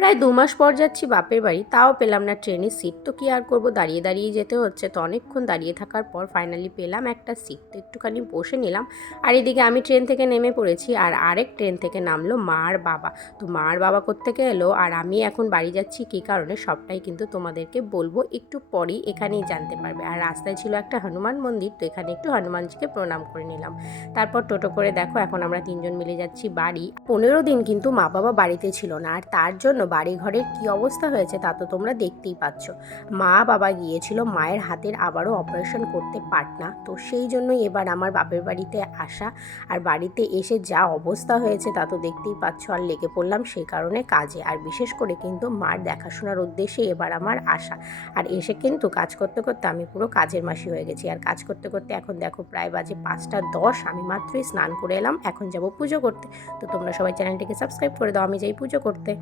প্রায় ২ মাস পর যাচ্ছি বাপের বাড়ি, তাও পেলাম না ট্রেনের সিট। তো কি আর করব, দাঁড়িয়ে দাঁড়িয়ে যেতে হচ্ছে। তো অনেকক্ষণ দাঁড়িয়ে থাকার পর ফাইনালি পেলাম একটা সিট। তো একটুখানি বসে নিলাম। আর এদিকে আমি ট্রেন থেকে নেমে পড়েছি, আর আরেক ট্রেন থেকে নামলো মা আর বাবা। তো মা আর বাবা কোত্থেকে এলো আর আমি এখন বাড়ি যাচ্ছি কী কারণে, সবটাই কিন্তু তোমাদেরকে বলবো একটু পরেই, এখানেই জানতে পারবে। আর রাস্তায় ছিল একটা হনুমান মন্দির, তো এখানে একটু হনুমানজিকে প্রণাম করে নিলাম। তারপর টোটো করে দেখো এখন আমরা ৩ জন মিলে যাচ্ছি বাড়ি। ১৫ দিন কিন্তু মা বাবা বাড়িতে ছিল না, আর তার জন্য বাড়ি ঘরের কী অবস্থা হয়েছে তা তো তোমরা দেখতেই পাচ্ছ। মা বাবা গিয়েছিল মায়ের হাতের আবারও অপারেশন করতে পাটনা, তো সেই জন্যই এবার আমার বাপের বাড়িতে আসা। আর বাড়িতে এসে যা অবস্থা হয়েছে তা তো দেখতেই পাচ্ছ, আর লেগে পড়লাম সেই কারণে কাজে। আর বিশেষ করে কিন্তু মার দেখাশোনার উদ্দেশ্যে এবার আমার আসা। আর এসে কিন্তু কাজ করতে করতে আমি পুরো কাজের মাসি হয়ে গেছি। আর কাজ করতে করতে এখন দেখো প্রায় বাজে ৫টা ১০, আমি মাত্রই স্নান করে এলাম, এখন যাব পুজো করতে। তো তোমরা সবাই চ্যানেলটিকে সাবস্ক্রাইব করে দাও, আমি যাই পুজো করতে।